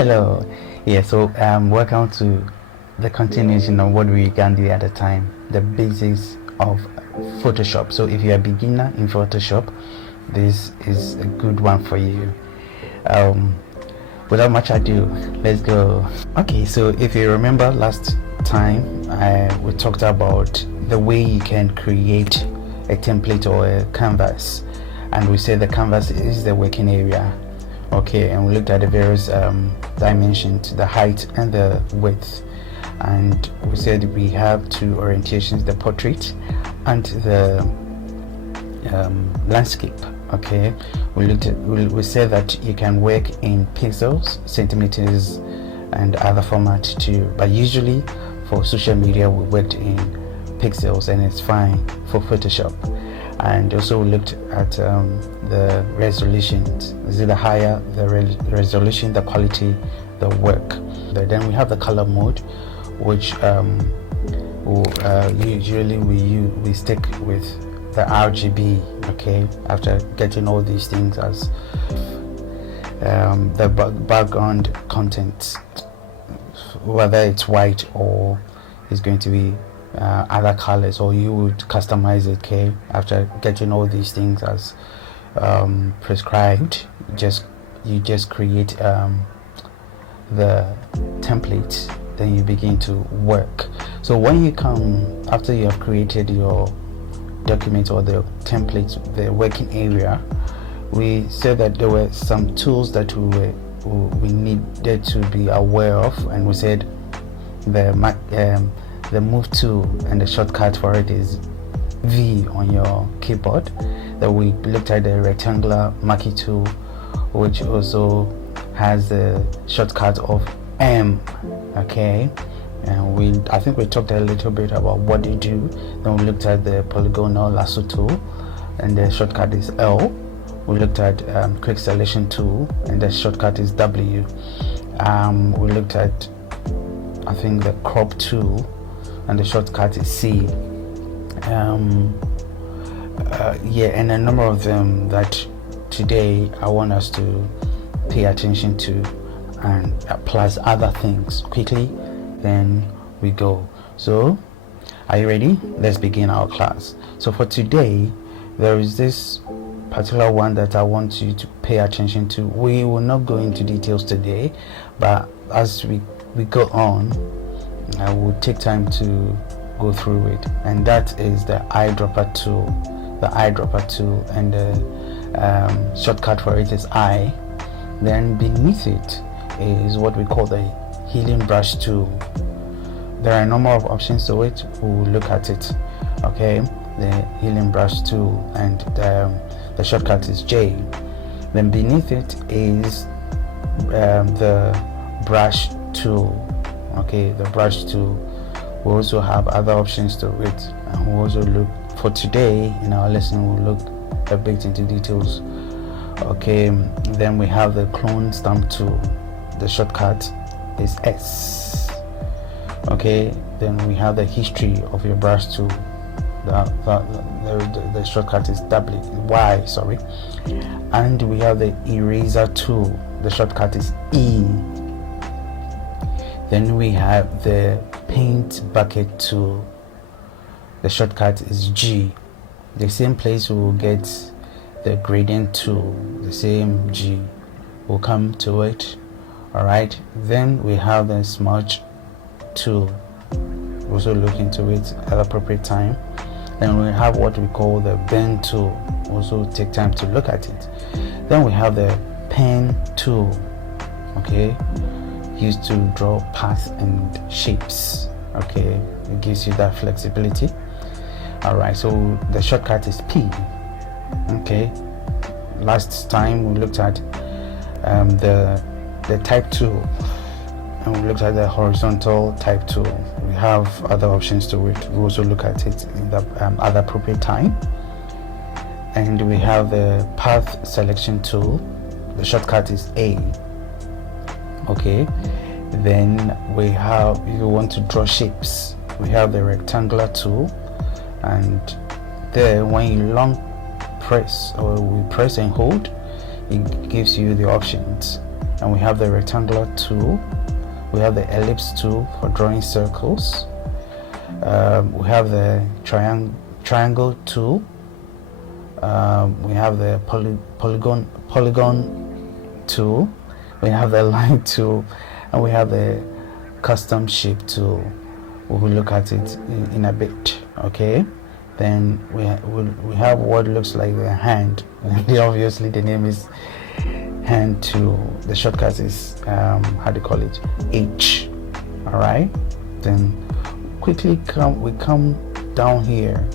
Hello. Yeah, so welcome to the continuation of what we began the other time, the basics of Photoshop. So if you're a beginner in Photoshop, this is a good one for you. Without much ado, let's go. Okay, so if you remember last time, we talked about the way you can create a template or a canvas, and we said the canvas is the working area. Okay, and we looked at the various dimensions, the height and the width, and we said we have two orientations, the portrait and the landscape. Okay, we said that you can work in pixels, centimeters and other format too, but usually for social media we worked in pixels and it's fine for Photoshop. And also we looked at the resolution. The higher the resolution, the quality, the work. Then we have the color mode, which usually we stick with the RGB. Okay, after getting all these things as the background content, whether it's white or it's going to be other colors, or you would customize it. Okay, after getting all these things as prescribed, you just create the template, then you begin to work. So when you come after you have created your document or the template, the working area, we said that there were some tools that we needed to be aware of, and we said the move tool and the shortcut for it is V on your keyboard. Then we looked at the rectangular marquee tool, which also has the shortcut of M. Okay, and I think we talked a little bit about what they do. Then we looked at the polygonal lasso tool and the shortcut is L. We looked at quick selection tool and the shortcut is W. We looked at, I think, the crop tool and the shortcut is C. Yeah, and a number of them that today I want us to pay attention to, and plus other things quickly, then we go. So are you ready? Let's begin our class. So for today, there is this particular one that I want you to pay attention to. We will not go into details today, but as we go on, I will take time to go through it, and that is the eyedropper tool. The eyedropper tool, and the shortcut for it is I. Then beneath it is what we call the healing brush tool. There are a number of options to it. We'll look at it. Okay, the healing brush tool, and the shortcut is J. Then beneath it is the brush tool. Okay, the brush tool. We also have other options to it, and we'll also look for today in our lesson. We'll look a bit into details. Okay, then we have the clone stamp tool. The shortcut is S. Okay, then we have the history of your brush tool. The shortcut is Y, sorry. And we have the eraser tool. The shortcut is E. Then we have the paint bucket tool. The shortcut is G. The same place we will get the gradient tool, the same G. We'll come to it. Alright, then we have the smudge tool. Also look into it at appropriate time. Then we have what we call the bend tool. Also take time to look at it. Then we have the pen tool. Okay, used to draw paths and shapes. Okay, it gives you that flexibility. Alright, so the shortcut is P. Okay, last time we looked at the type tool, and we looked at the horizontal type tool. We have other options to it. We also look at it in the other appropriate time. And we have the path selection tool. The shortcut is A. Okay, then we have, if you want to draw shapes, we have the rectangular tool, and there when you long press, or we press and hold, it gives you the options. and we have the rectangular tool, we have the ellipse tool for drawing circles, we have the triangle tool, we have the polygon tool, we have the line tool, and we have the custom shape tool. We will look at it in a bit. Okay, then we have what looks like the hand. Obviously the name is hand tool. The shortcut is how do you call it, H. All right, then quickly we come down here.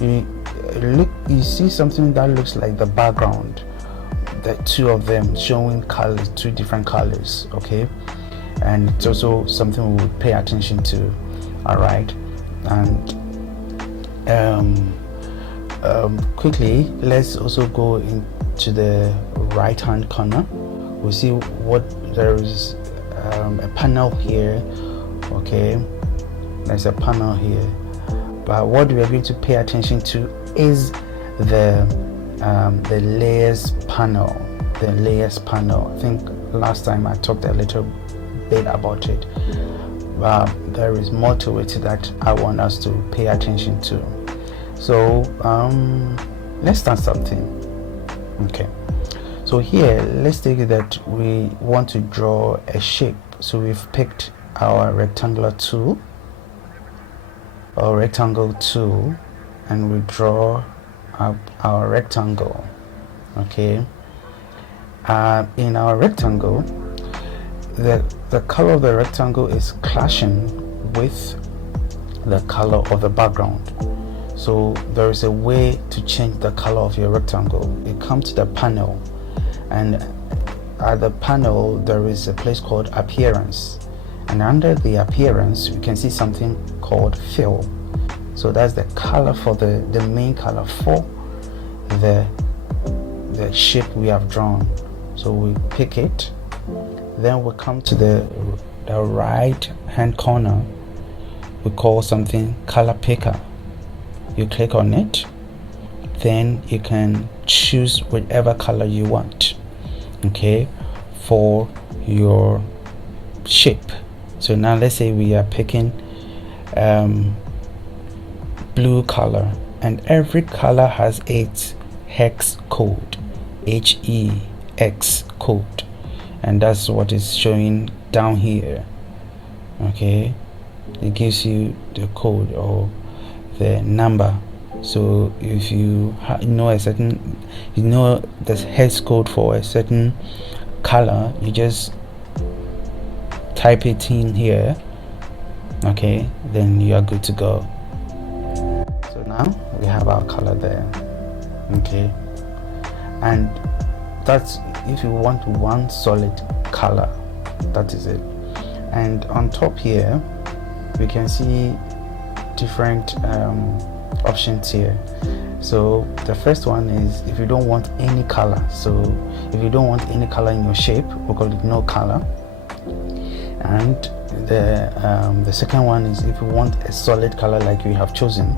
You see something that looks like the background, the two of them showing colors, two different colors. Okay, and it's also something we will pay attention to. All right, and quickly let's also go into the right hand corner. We see what there is a panel here. Okay, there's a panel here, but what we are going to pay attention to is the layers panel. The layers panel, I think last time I talked a little bit about it, but there is more to it that I want us to pay attention to. So let's start something. Okay, so here let's take it that we want to draw a shape. So we've picked our rectangle tool, and we draw up our rectangle. Okay, in our rectangle, the color of the rectangle is clashing with the color of the background. So there is a way to change the color of your rectangle. You come to the panel, and at the panel there is a place called appearance, and under the appearance you can see something called fill. So that's the color for the main color for the shape we have drawn. So we pick it, then we come to the right hand corner. We call something color picker. You click on it, then you can choose whatever color you want, okay, for your shape. So now let's say we are picking blue color, and every color has its hex code, HEX code, and that's what is showing down here. Okay, it gives you the code or the number. So if you know the hex code for a certain color, you just type it in here. Okay, then you are good to go. So now we have our color there. Okay, and that's if you want one solid color, that is it. And on top here we can see different options here. So the first one is if you don't want any color. So if you don't want any color in your shape, we call it no color. And the second one is if you want a solid color like you have chosen.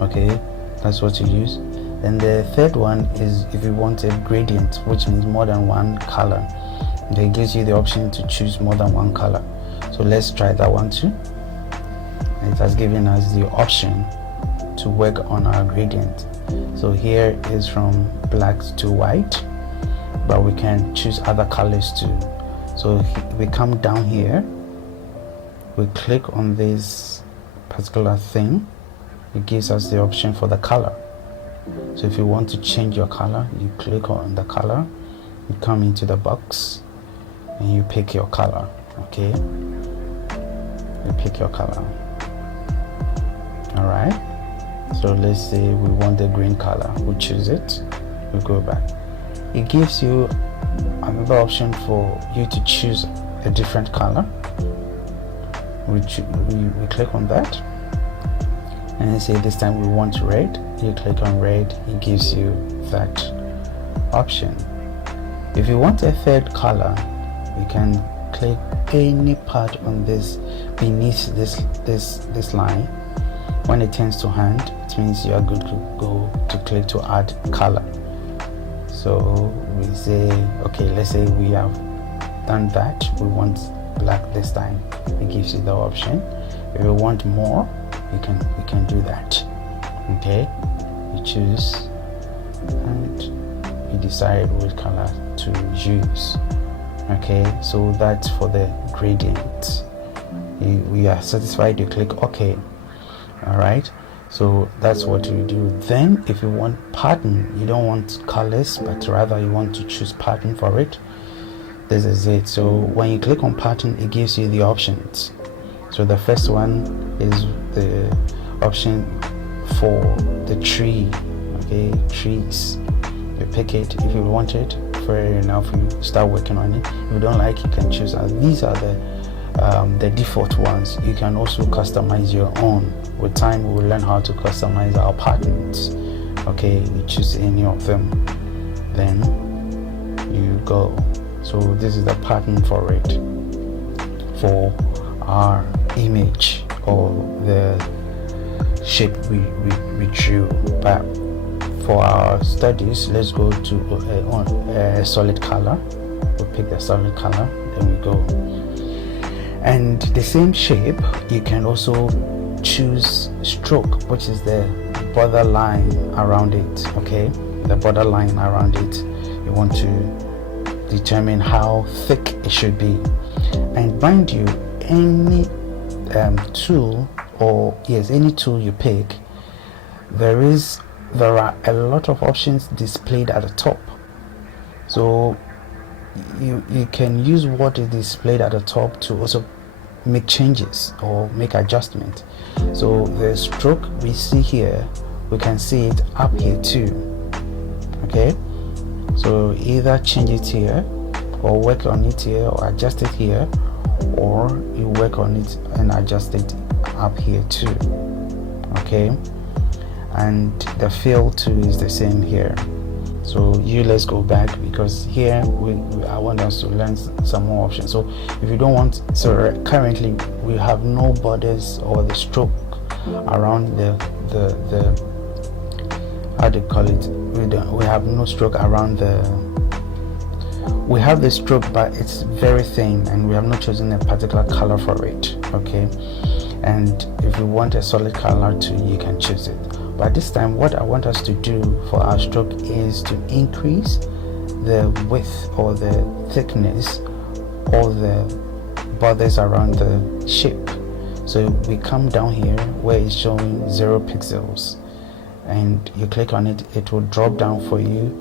Okay, that's what you use. And the third one is if you want a gradient, which means more than one color. It gives you the option to choose more than one color. So let's try that one too. It has given us the option to work on our gradient. So here is from black to white, but we can choose other colors too. So we come down here, we click on this particular thing, it gives us the option for the color. So if you want to change your color, you click on the color, you come into the box and you pick your color. Okay, you pick your color. All right, so let's say we want the green color, we choose it, we go back. It gives you another option for you to choose a different color. We click on that and then say this time we want red. You click on red, it gives you that option. If you want a third color, you can click any part on this beneath this line. When it turns to hand, it means you are good to go to click to add color. So we say, okay, let's say we have done that, we want black this time, it gives you the option. If you want more, you can do that. Okay, you choose and you decide what color to use. Okay, so that's for the gradient. We are satisfied, you click OK. All right, so that's what you do. Then if you want pattern, you don't want colors but rather you want to choose pattern for it, this is it. So when you click on pattern, it gives you the options. So the first one is the option for the tree. Okay, trees, you pick it. If you want it, fair enough, you start working on it. If you don't like, you can choose. These are the default ones. You can also customize your own. With time, we will learn how to customize our patterns. Okay, you choose any of them, then you go. So this is the pattern for it, for our image or the shape we drew. But for our studies, let's go to a solid color. We'll pick the solid color, then we go. And the same shape, you can also choose stroke, which is the border line around it. Okay, the border line around it, you want to determine how thick it should be. And mind you, any tool, or yes, any tool you pick, there are a lot of options displayed at the top. So you can use what is displayed at the top to also make changes or make adjustment. So the stroke we see here, we can see it up here too. Okay, so either change it here or work on it here or adjust it here, or you work on it and adjust it up here too. Okay, and the fill too is the same here. So let's go back, because here I want us to learn some more options. So if you don't want, so currently we have no borders or the stroke around the how do you call it, we have no stroke around we have the stroke, but it's very thin and we have not chosen a particular color for it. Okay, and if you want a solid color too, you can choose it. But this time, what I want us to do for our stroke is to increase the width or the thickness or the borders around the shape. So we come down here where it's showing 0 pixels, and you click on it, it will drop down for you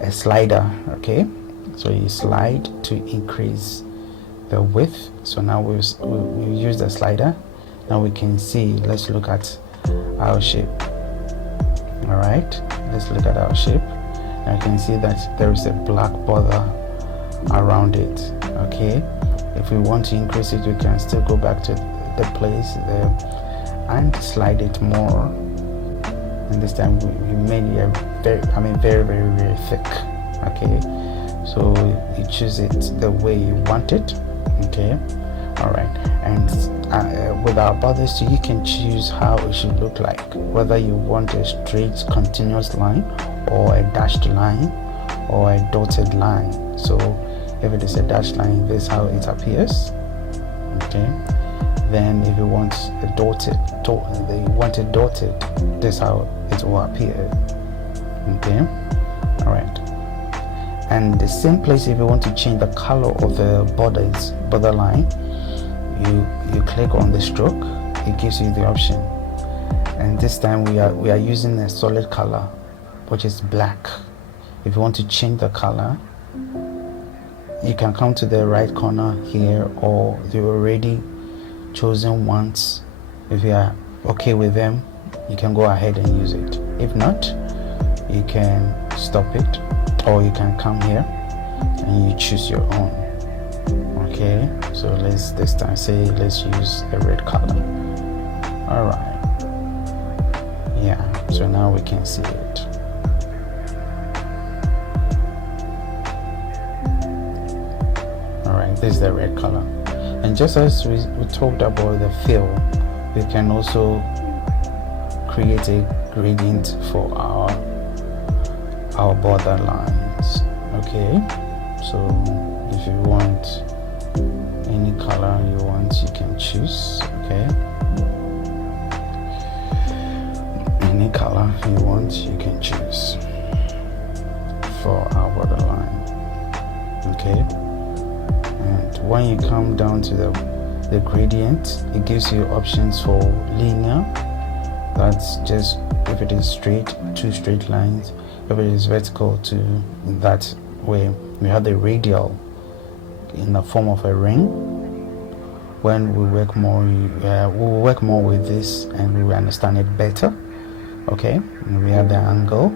a slider. Okay, so you slide to increase the width. So now we'll use the slider. Now we can see, let's look at our shape. All right, let's look at our shape. Now you can see that there is a black border around it. Okay, if we want to increase it, we can still go back to the place there and slide it more. And this time we made it very thick. Okay, so you choose it the way you want it. Okay, all right. And with our borders, you can choose how it should look like, whether you want a straight continuous line or a dashed line or a dotted line. So if it is a dashed line, this is how it appears. Okay, then if you want a dotted, this is how it will appear. Okay, all right. And the same place, if you want to change the color of the border line, you click on the stroke, it gives you the option. And this time we are using a solid color, which is black. If you want to change the color, you can come to the right corner here, or the already chosen ones. If you are okay with them, you can go ahead and use it. If not, you can stop it, or you can come here and you choose your own. Okay, so let's this time let's use a red color. All right, yeah, so now we can see it. All right, this is the red color. And just as we talked about the fill, we can also create a gradient for our border lines. Okay, so if you want any color you want, you can choose. Okay, any color you want, you can choose for our borderline. Okay, and when you come down to the gradient, it gives you options for linear. That's just if it is straight, 2 straight lines. If it is vertical, to that way. We have the radial in the form of a ring. When we work more, we'll work more with this and we will understand it better. Okay, and we have the angle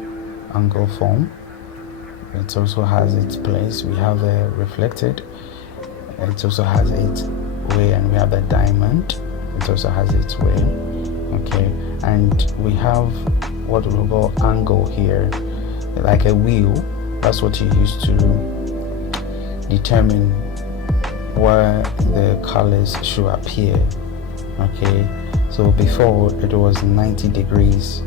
form. It also has its place. We have the reflected. It also has its way, and we have the diamond. It also has its way. Okay, and we have what we call angle here, like a wheel. That's what you use to determine where the colors should appear. Okay, so before it was 90 degrees,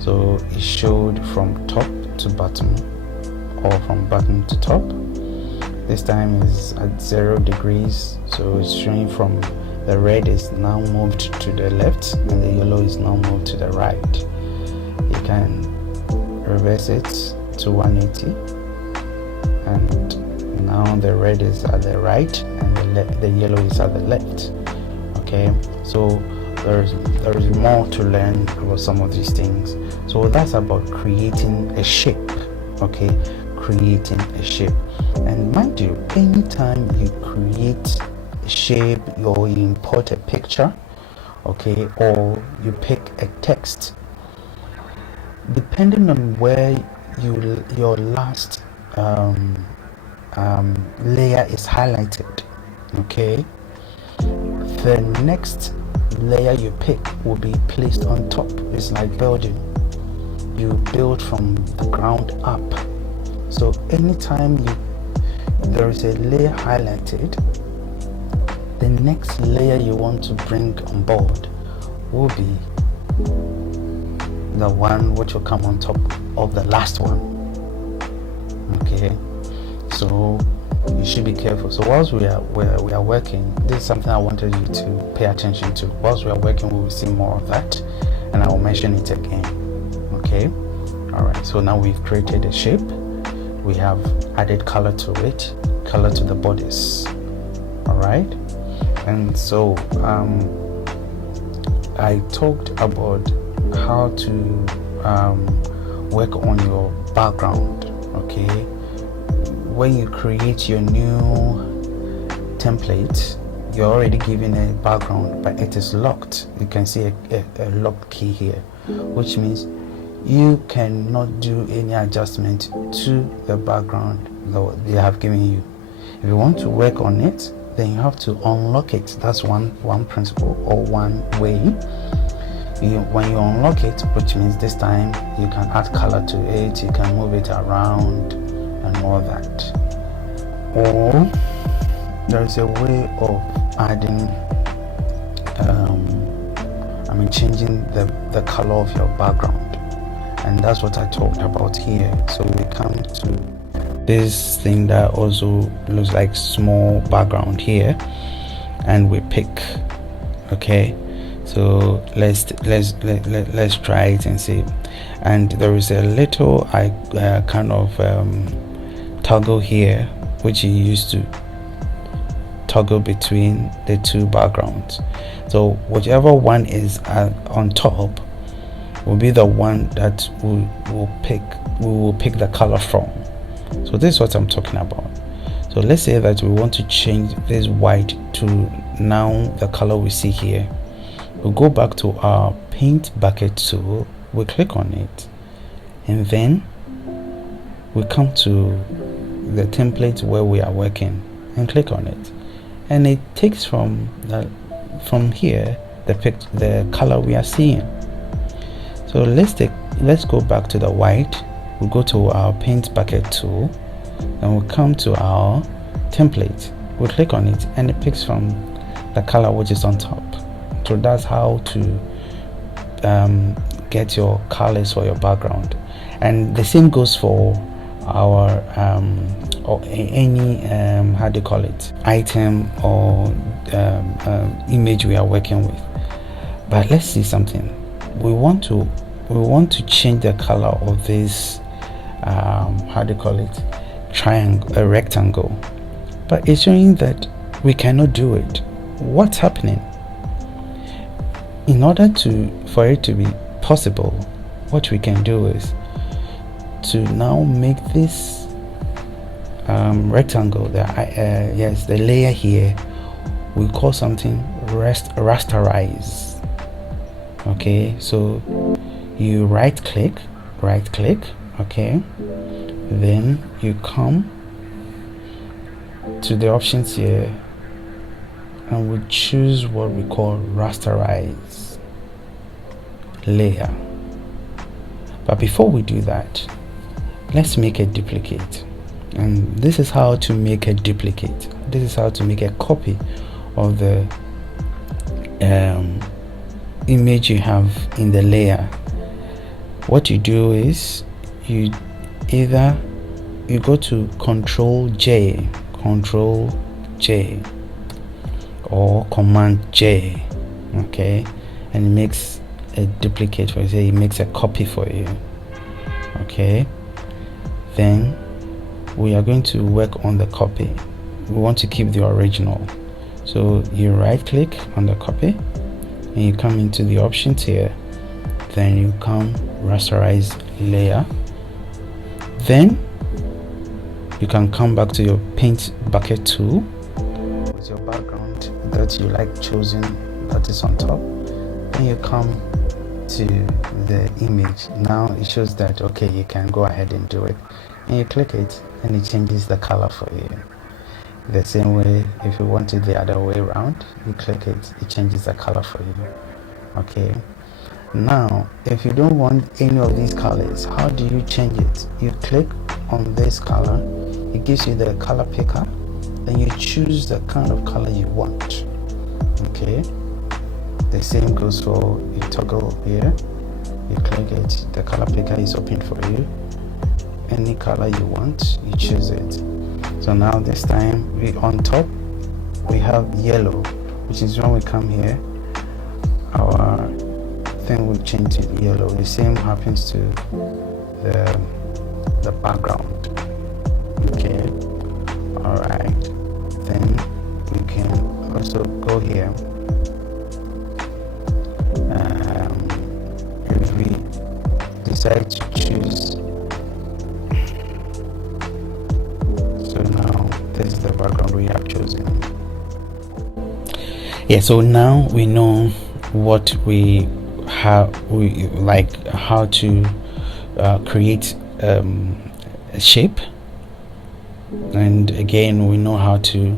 so it showed from top to bottom or from bottom to top. This time is at 0 degrees, so it's showing from the red is now moved to the left and the yellow is now moved to the right. You can reverse it to 180, and now the red is at the right and the yellow is at the left. Okay, so there is more to learn about some of these things. So that's about creating a shape. Okay, creating a shape. And mind you, anytime you create a shape or you import a picture, okay, or you pick a text, depending on where your last layer is highlighted, okay, the next layer you pick will be placed on top. It's like building. You build from the ground up. So anytime there is a layer highlighted, the next layer you want to bring on board will be the one which will come on top of the last one. Okay, so you should be careful. So whilst we are working, this is something I wanted you to pay attention to. Whilst we are working, we will see more of that, and I will mention it again. Okay, all right, so now we've created a shape. We have added color to it, color to the bodies. All right, and so I talked about how to work on your background. Okay, when you create your new template, you're already given a background, but it is locked. You can see a locked key here, which means you cannot do any adjustment to the background that they have given you. If you want to work on it, then you have to unlock it. That's one principle or one way. When you unlock it, which means this time you can add color to it, you can move it around and all that. Or there is a way of adding changing the color of your background, and that's what I talked about here. So we come to this thing that also looks like small background here, and we pick. Okay, so let's try it and see. And there is a little kind of toggle here, which you use to toggle between the two backgrounds. So whichever one is on top will be the one that we will pick the color from. So this is what I'm talking about. So let's say that we want to change this white to now the color we see here. We'll go back to our paint bucket tool, we click on it, and then we come to the template where we are working and click on it, and it takes from here the color we are seeing. So let's go back to the white. We'll go to our paint bucket tool, and we'll come to our template. We'll click on it, and it picks from the color which is on top. So that's how to get your colors for your background. And the same goes for our or any how do you call it, item or image we are working with. But let's see something. We want to change the color of this how do you call it, triangle, a rectangle, but it's showing that we cannot do it. What's happening? In order for it to be possible, what we can do is to now make this rectangle, the layer here, we call something rasterize. Okay, so you right click, okay, then you come to the options here and we choose what we call rasterize layer. But before we do that, let's make a duplicate. And this is how to make a duplicate. This is how to make a copy of the image you have in the layer. What you do is you go to Control J or Command J, okay, and it makes a duplicate for you. It makes a copy for you, okay. Then we are going to work on the copy. We want to keep the original, so you right click on the copy and you come into the options here, then you come rasterize layer, then you can come back to your paint bucket tool with your background that you like chosen, that is on top. Then you come to the image. Now it shows that okay, you can go ahead and do it, and you click it and it changes the color for you. The same way, if you want it the other way around, you click it, it changes the color for you. Okay, now if you don't want any of these colors, how do you change it? You click on this color, it gives you the color picker, then you choose the kind of color you want. Okay, the same goes for, you toggle here, you click it, the color picker is open for you. Any color you want, you choose it. So now this time we on top we have yellow, which is when we come here, our thing will change to yellow. The same happens to the background. Okay, all right, then we can also go here. If we decide to choose, so now this is the background we have chosen. Yeah, so now we know what we like, how to create a shape, and again we know how to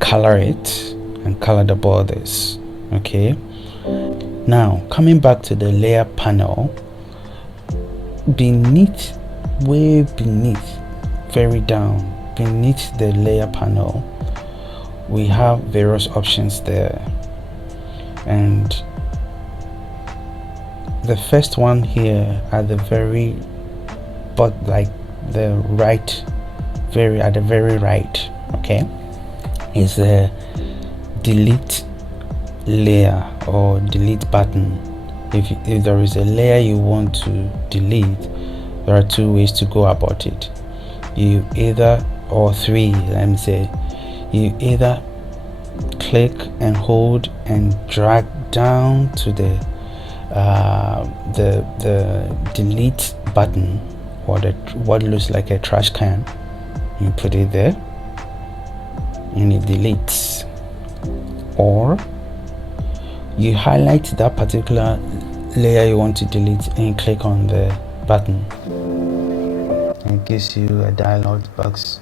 color it and color the borders. Okay, now coming back to the layer panel, way beneath, very down beneath the layer panel, we have various options there, and the first one here at the very at the very right, okay, is the delete layer or delete button. If there is a layer you want to delete, there are two ways to go about it. You either, or three, let me say, you either click and hold and drag down to the delete button, or what looks like a trash can. You put it there and it deletes, or you highlight that particular layer you want to delete and click on the button. It gives you a dialog box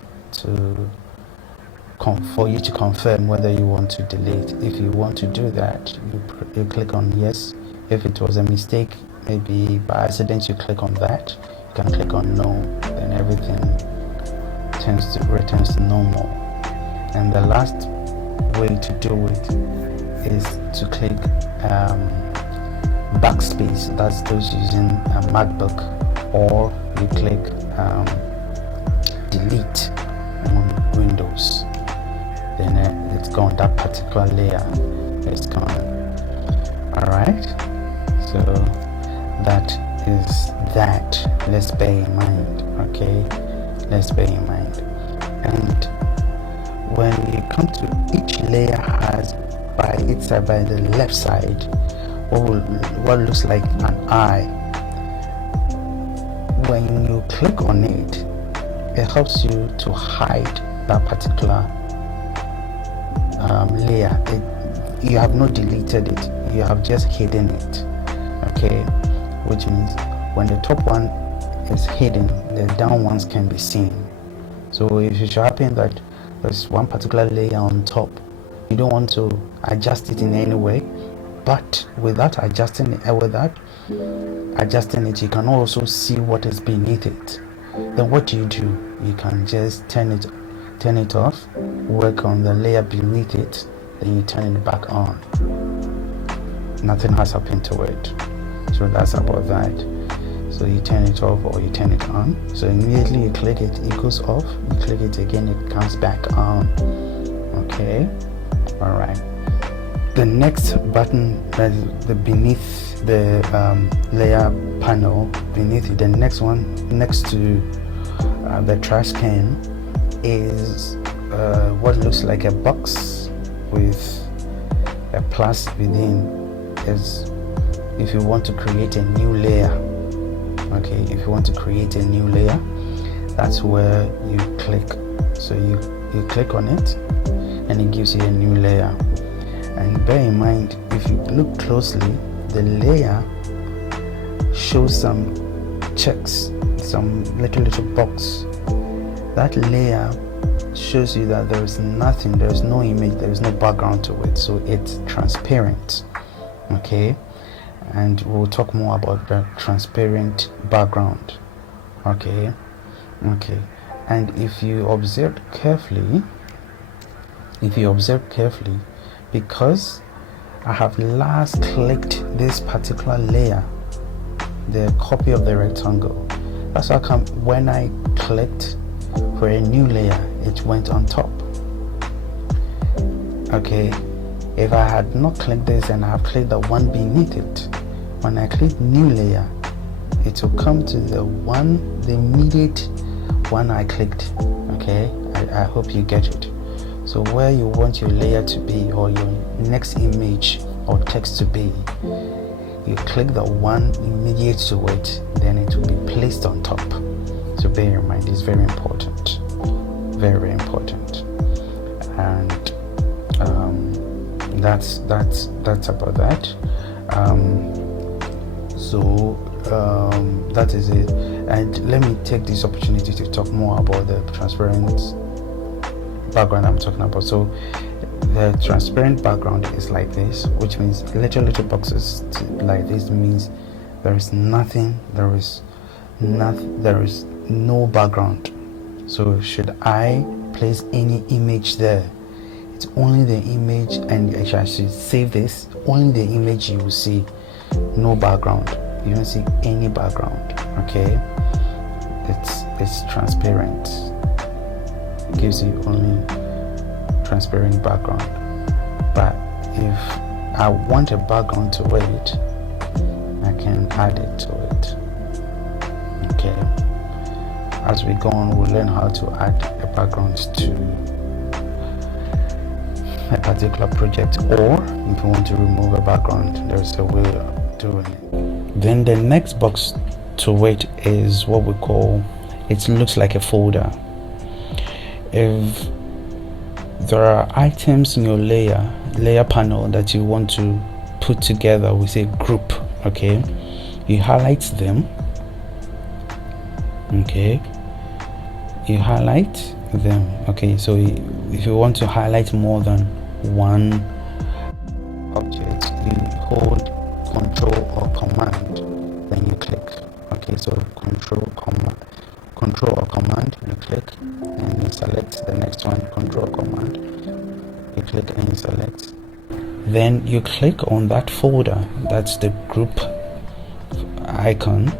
for you to confirm whether you want to delete. If you want to do that, you click on yes. If it was a mistake, maybe by accident you click on that, you can click on no, then everything returns to normal. And the last way to do it is to click backspace. That's those using a MacBook, or you click delete on Windows, then it's gone. That particular layer is gone. Alright, so that is that. Let's bear in mind. Okay, let's bear in mind. And when you come to each layer has by its side, by the left side, what looks like an eye. When you click on it, it helps you to hide that particular layer. You have not deleted it, you have just hidden it. Okay, which means when the top one is hidden, the down ones can be seen. So if it should happen that there's one particular layer on top, you don't want to adjust it in any way, but without adjusting it, you can also see what is beneath it. Then what do? You can just turn it off, work on the layer beneath it, then you turn it back on. Nothing has happened to it. So that's about that. So you turn it off or you turn it on. So immediately you click it, it goes off. You click it again, it comes back on. Okay, all right. The next button that is beneath the layer panel, beneath it, the next one next to the trash can is what looks like a box with a plus within. Is if you want to create a new layer. Okay, if you want to create a new layer, that's where you click. So you click on it and it gives you a new layer. And bear in mind, if you look closely, the layer shows some checks, some little box. That layer shows you that there is nothing, there is no image, there is no background to it, so it's transparent. Okay, and we'll talk more about the transparent background. Okay, and if you observe carefully, because I have last clicked this particular layer, the copy of the rectangle, that's how come when I clicked for a new layer, it went on top. Okay, if I had not clicked this and I have clicked the one beneath it, when I click new layer, it will come to the immediate one I clicked. Okay, I hope you get it. So where you want your layer to be, or your next image or text to be, you click the one immediate to it, then it will be placed on top. So bear in mind, it's very important, very important. And that's about that. That is it. And let me take this opportunity to talk more about the transparent background I'm talking about. So the transparent background is like this, which means little boxes like this means there is nothing, there is no background. So should I place any image there, it's only the image, and I should save this, only the image you will see, no background. You don't see any background. Okay, it's transparent. It gives you only transparent background. But if I want a background to it, I can add it to it. Okay, as we go on, we'll learn how to add a background to a particular project, or if you want to remove a background, there's a way of doing it. Then the next box to it is what we call, it looks like a folder. If there are items in your layer panel that you want to put together with a group, okay, you highlight them. Okay, you highlight them. Okay, so if you want to highlight more than one object, you hold Control or Command, then you click. Okay, so Control or Command, you click and you select the next one. Control Command, you click and you select. Then you click on that folder, that's the group icon,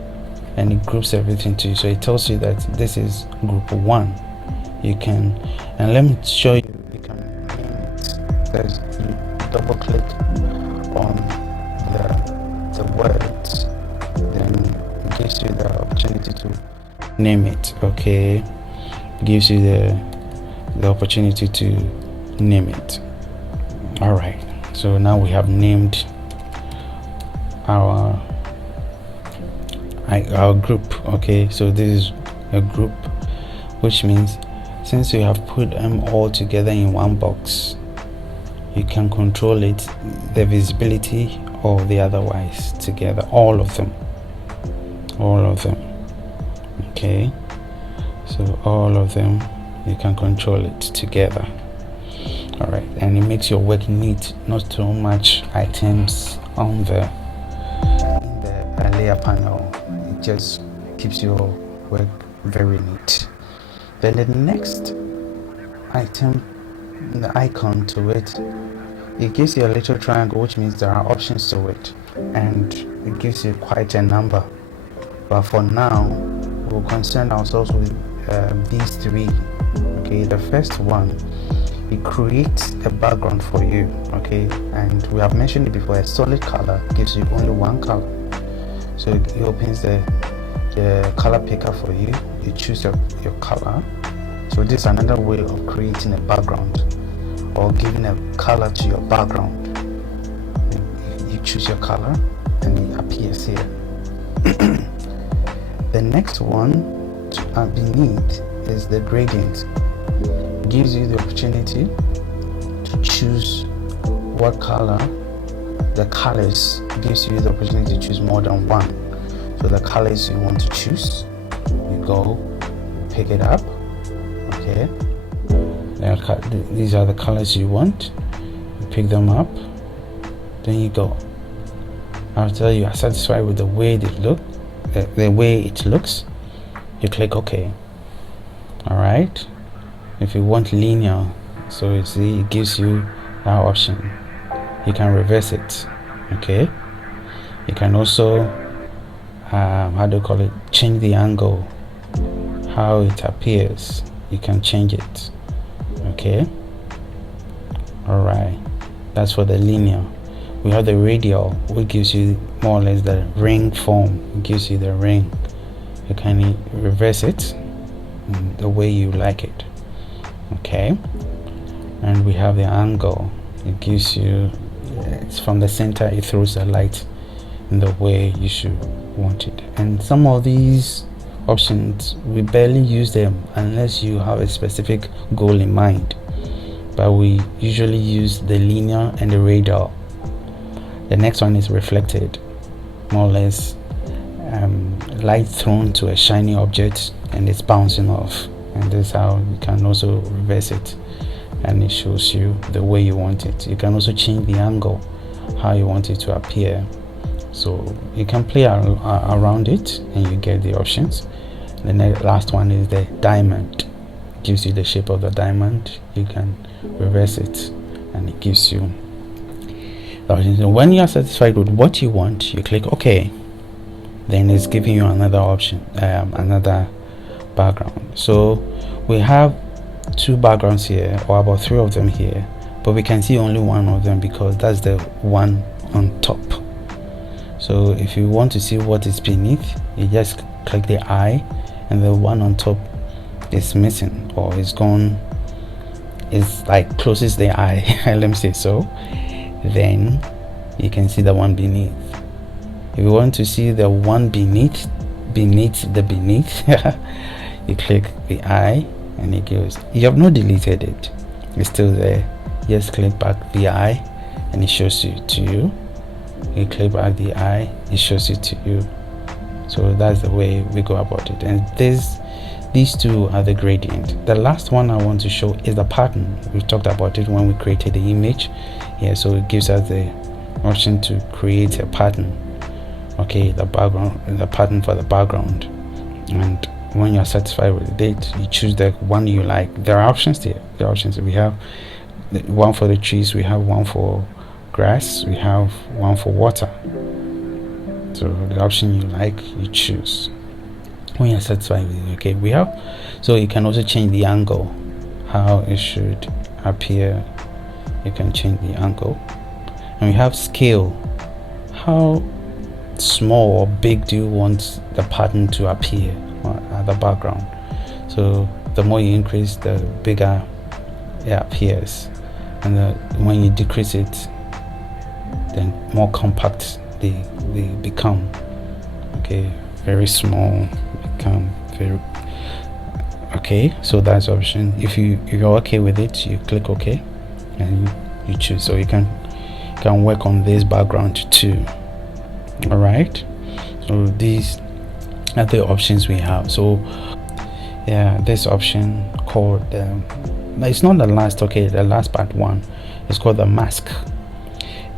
and it groups everything to you. So it tells you that this is group 1. You can, and let me show you, you can name it. There's, you double click on the words, then it gives you the opportunity to name it. Okay, it gives you the opportunity to name it. All right, so now we have named our group. Okay, so this is a group, which means since you have put them all together in one box, you can control it, the visibility or the otherwise together, all of them. Okay, so all of them, you can control it together. All right, and it makes your work neat, not too much items on the layer panel. It just keeps your work very neat. Then the next item, the icon to it, it gives you a little triangle, which means there are options to it, and it gives you quite a number. But for now, we'll concern ourselves with these 3. Okay, the first one, it creates a background for you. Okay, and we have mentioned it before, a solid color gives you only one color. So it opens the color picker for you. You choose your color. So this is another way of creating a background or giving a color to your background. You choose your color and it appears here. The next one beneath is the gradient. It gives you the opportunity to choose what color. The colors gives you the opportunity to choose more than one. So the colors you want to choose, you go pick it up. Okay, these are the colors you want. You pick them up, then you go. After you are satisfied with the way it looks, you click OK. All right. If you want linear, so you see it gives you that option. You can reverse it. Okay, you can also change the angle, how it appears. You can change it. Okay, all right, that's for the linear. We have the radial, which gives you more or less the ring form. It gives you the ring. You can reverse it the way you like it. Okay, and we have the angle. It gives you, it's from the center, it throws the light in the way you should want it. And some of these options, we barely use them unless you have a specific goal in mind, but we usually use the linear and the radial. The next one is reflected, more or less light thrown to a shiny object and it's bouncing off, and this is how you can also reverse it, and it shows you the way you want it. You can also change the angle, how you want it to appear, so you can play around it and you get the options. The last one is the diamond. It gives you the shape of the diamond. You can reverse it and it gives you the options. When you are satisfied with what you want, you click OK. Then it's giving you another option, another background. So we have 2 backgrounds here, or about 3 of them here, but we can see only one of them because that's the one on top. So if you want to see what is beneath, you just click the eye, and the one on top is missing or is gone. It's like closes the eye. Let me say so. Then you can see the one beneath. If you want to see the one beneath the beneath, you click the eye and it goes. You have not deleted it, it's still there. Just click back the eye and it shows you to you. You click back the eye, it shows it to you. So that's the way we go about it. And these 2 are the gradient. The last one I want to show is the pattern. We talked about it when we created the image. Yeah, so it gives us the option to create a pattern. Okay, the background, the pattern for the background. And when you're satisfied with it, you choose the one you like. There are options there. The options we have one for the trees, we have one for grass, we have one for water. So the option you like, you choose. when you're satisfied with it. Okay, we have, so you can also change the angle, how it should appear. You can change the angle. And we have scale, how small or big do you want the pattern to appear at the background. So the more you increase, the bigger it appears, and when you decrease it, then more compact they become. Okay, very small become very okay. So that's option. If you're okay with it, you click OK and you choose. So you can work on this background too. All right, so these are the options we have. So yeah, this option called it's not the last, okay, the last part one is called the mask.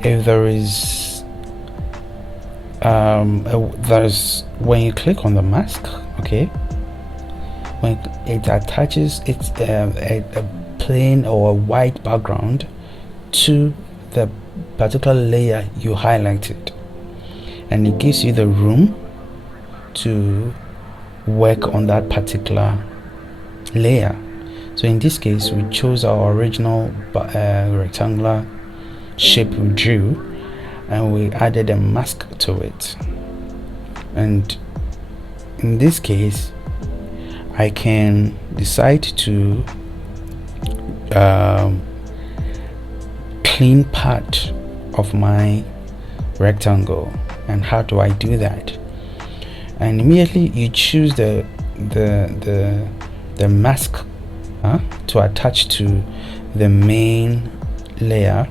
If there is there's, when you click on the mask, okay, when it attaches it's a plain or a white background to the particular layer you highlighted, and it gives you the room to work on that particular layer. So in this case, we chose our original rectangular shape we drew, and we added a mask to it. And in this case, I can decide to clean part of my rectangle. And how do I do that? And immediately you choose the mask to attach to the main layer.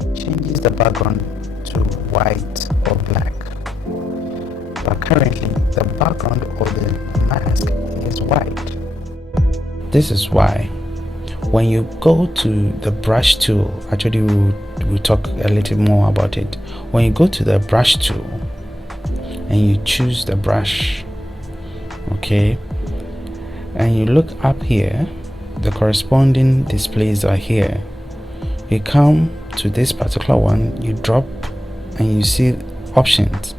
It changes the background to white or black, but currently the background of the mask is white. This is why when you go to the brush tool, actually we'll talk a little more about it. When you go to the brush tool and you choose the brush, okay, and you look up here, the corresponding displays are here. You come to this particular one, you drop, and you see options.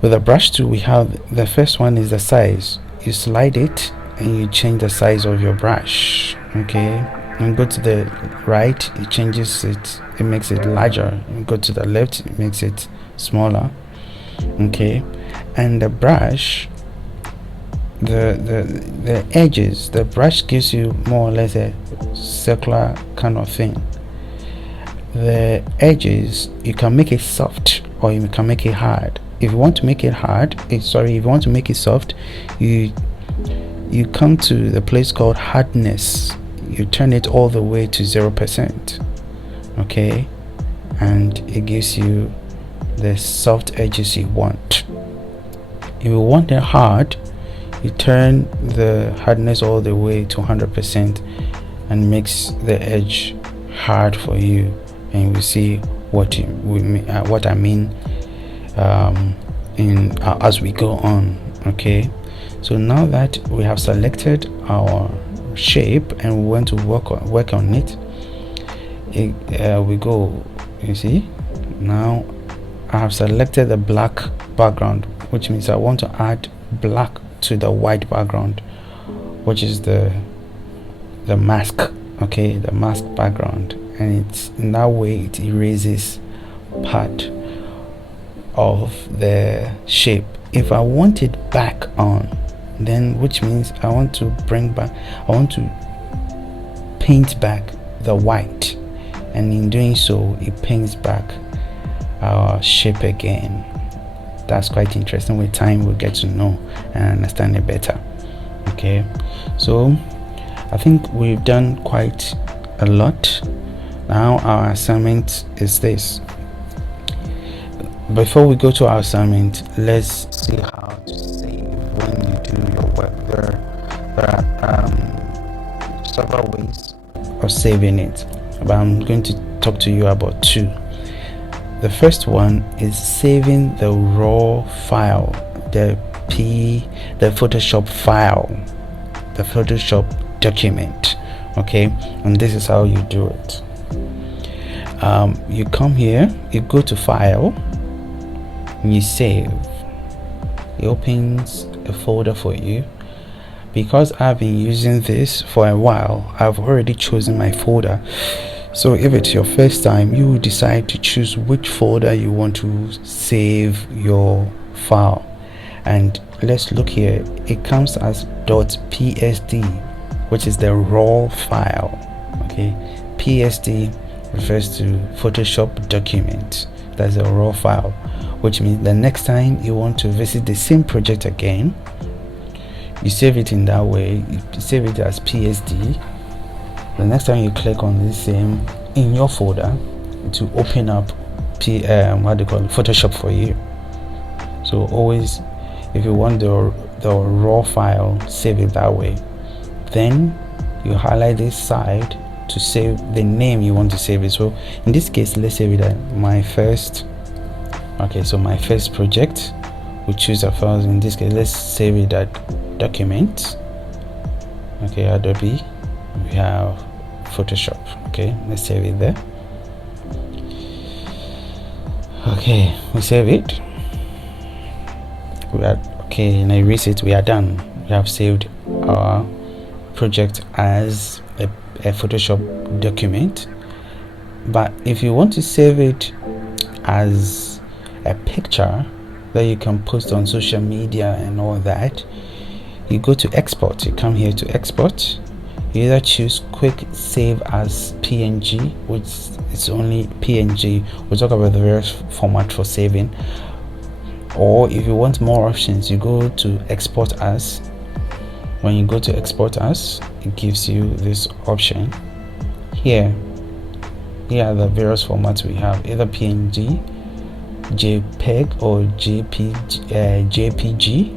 With the brush tool, we have the first one is the size. You slide it and you change the size of your brush, okay, and go to the right, it changes it, it makes it larger. You go to the left, it makes it smaller, okay. And the brush, the edges, the brush gives you more or less a circular kind of thing. The edges, you can make it soft or you can make it hard. If you want to make it hard, if you want to make it soft, you come to the place called hardness. You turn it all the way to 0%, okay, and it gives you the soft edges you want. If you want it hard, you turn the hardness all the way to 100% and makes the edge hard for you, and you will see what I mean as we go on. Okay, so now that we have selected our shape and we want to work on it, we go, you see, now I have selected the black background, which means I want to add black to the white background, which is the mask, okay, the mask background, and it's in that way it erases part of the shape. If I want it back on, then which means I want to paint back the white, and in doing so it paints back our shape again. That's quite interesting. With time we'll get to know and understand it better. Okay, so I think we've done quite a lot. Now our assignment is this. Before we go to our assignment, let's see how to save when you do your work. There are several ways of saving it, but I'm going to talk to you about two. The first one is saving the raw file, the Photoshop file, the Photoshop document, okay. And this is how you do it. You come here, you go to file, and you save. it opens a folder for you. Because I've been using this for a while, I've already chosen my folder. So if it's your first time, you decide to choose which folder you want to save your file. And let's look here. It comes as .psd, which is the raw file. Okay, PSD refers to Photoshop document. That's a raw file, which means the next time you want to visit the same project again, you save it in that way. You save it as PSD. The next time you click on this same in your folder, to open up Photoshop for you. So always, if you want the raw file, save it that way. Then you highlight this side to save the name you want to save it. So in this case, let's save it at my first. Okay, so my first project, we choose a file. In this case, let's save it at document. Okay, Adobe, we have Photoshop. Okay, let's save it there. Okay, we save it. We are okay, and I erase it. We are done. We have saved our project as a Photoshop document. But if you want to save it as a picture that you can post on social media and all that, you go to export. You come here to export. You either choose quick save as PNG, which is only PNG. We'll talk about the various format for saving. Or if you want more options, you go to export as. When you go to export as, it gives you this option here. Here are the various formats we have, either PNG, JPEG, or JPG,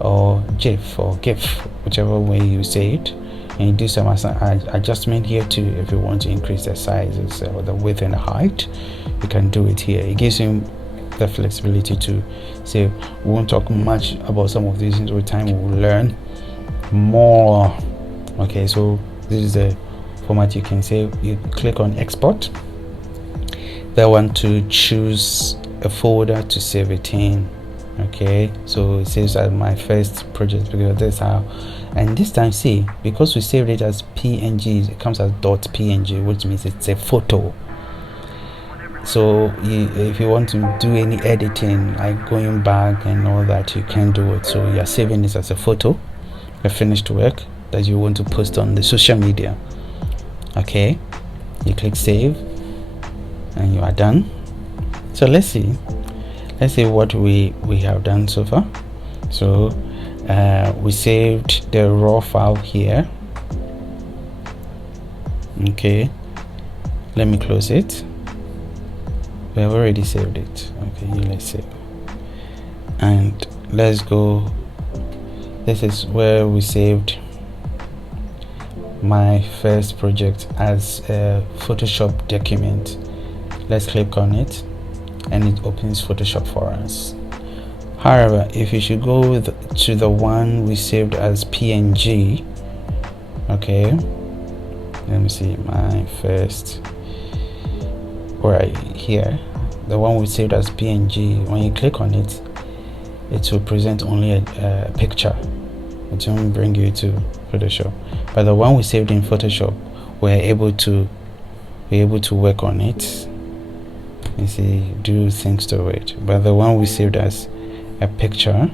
or GIF, or GIF, whichever way you say it. And you do some adjustment here too. If you want to increase the sizes or the width and the height, you can do it here. It gives you the flexibility to say. We won't talk much about some of these things. With time we will learn more. Okay, so this is the format you can save. You click on export. Then want to choose a folder to save it in. Okay, so it saves as my first project, because that's how. And this time, see, because we saved it as PNG, it comes as .png, which means it's a photo. So if you want to do any editing, like going back and all that, you can do it. So you're saving this as a photo, a finished work that you want to post on the social media. Okay, you click save and you are done. So let's see what we have done so far. So we saved the raw file here. Okay, let me close it. We have already saved it. Okay, let's save, and let's go. This is where we saved my first project as a Photoshop document. Let's click on it and it opens Photoshop for us. However, if you should go to the one we saved as PNG, okay, let me see, my first, right here, the one we saved as PNG, when you click on it, it will present only a picture. It won't bring you to Photoshop. But the one we saved in Photoshop, we're able to work on it. You see, do things to it. But the one we saved as a picture,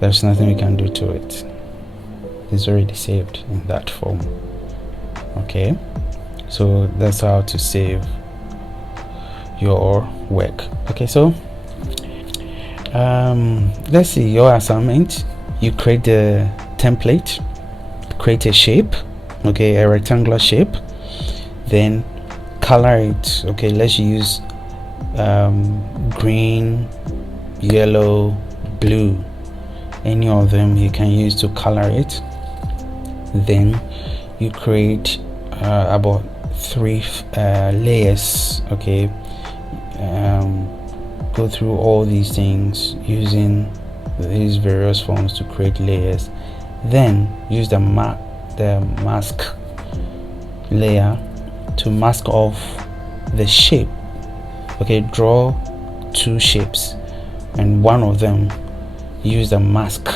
there's nothing we can do to it. It's already saved in that form. Okay, so that's how to save your work. Okay, so let's see your assignment. You create the template, create a shape, okay, a rectangular shape, then color it. Okay, let's use green, yellow, blue, any of them you can use to color it. Then you create about 3 layers. Okay, go through all these things using these various forms to create layers. Then use the mask layer to mask off the shape. Okay, draw 2 shapes, and one of them use the mask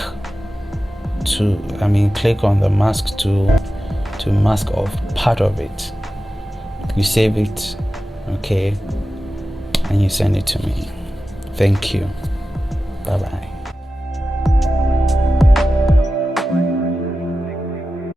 to, click on the mask to mask off part of it. You save it, okay, and you send it to me. Thank you. Bye bye.